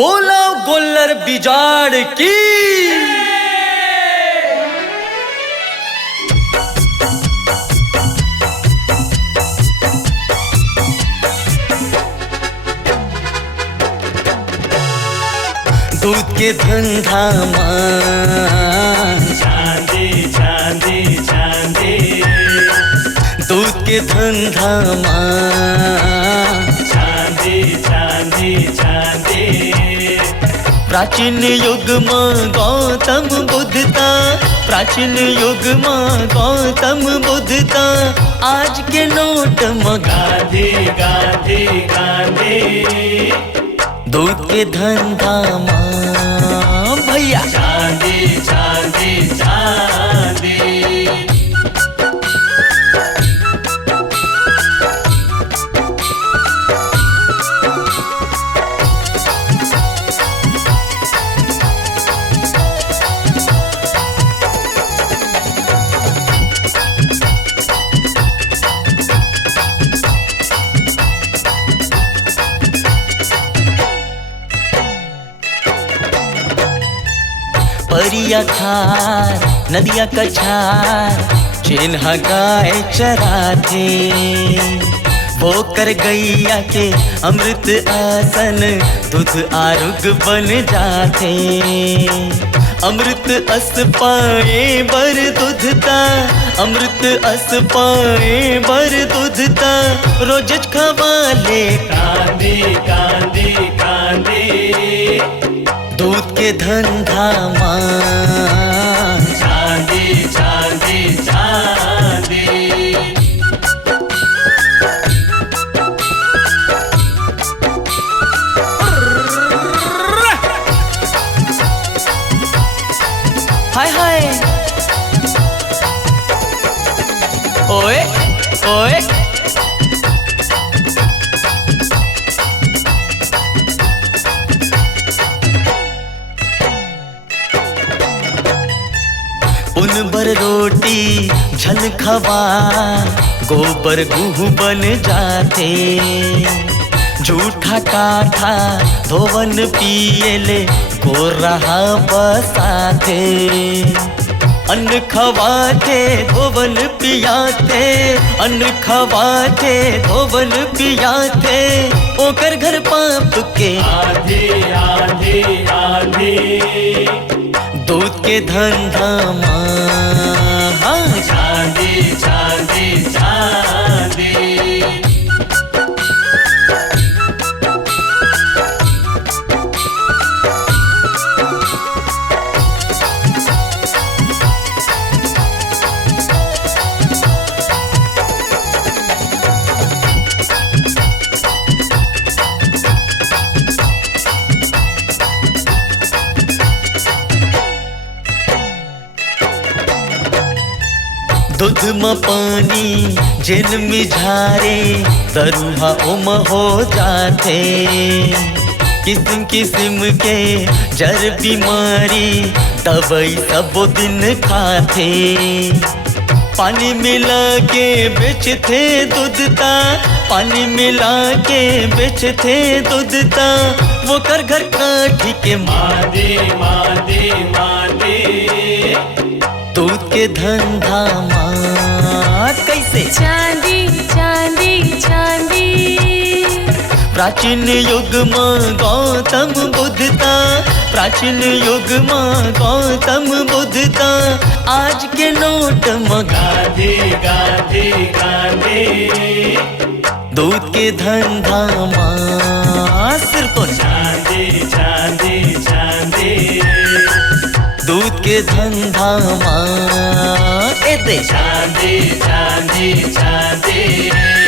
बोला गोल्लर बिजाड़ की। दूध के धंधा चांदी चांदी चांदी, दूध के धंधा चांदी चांदी चांदी। प्राचीन युग में गौतम बुद्ध ता, प्राचीन युग में गौतम बुद्ध ता, आज के नोट में गांधी गांधी गांधी। दूध के धंधा भैया चांदी चांदी चांदी। परिया खार नदिया कछार, चिन्ह गाय चराथे, वो कर गैया के अमृत आसन, दूध आरुग बन जाते। अमृत अस पाए बर दूधता, अमृत अस पाए बर दूधता, रोज खवा ले कांदी कांदी कांदी। दूध के धंधा चांदी चांदी चांदी। हाय हाय ओए ओए उन बर रोटी झल खवा, गोबर गुह बन जाते। झूठा काठा धोवन पियले, को रहा बसाते। अन्न खवाते धोवन पियाते, अन्न खवाते धोवन पियाते, ओकर घर पाप के आंधी आंधी आंधी। दूध के धंधा चांदी चांदी चांदी। दूध में पानी जिन मिझारे, दरुहा उम हो जाते। किस्म किस्म के जर बीमारी, दवाई सब दिन खाते। पानी मिला के बेचते दूधता, पानी मिला के बेचते दूधता, वो कर घर काठी के मांदी मांदी मांदी। दूध के धंधा कैसे चांदी चांदी चांदी। प्राचीन युग में गौतम बुद्ध ता, प्राचीन युग में गौतम बुद्ध ता, आज के नोट में गांधी गांधी गांधी। दूध के धंधा सिर्फ चांदी चांदी चांदी। दूध के धंधा चांदी चांदी चांदी।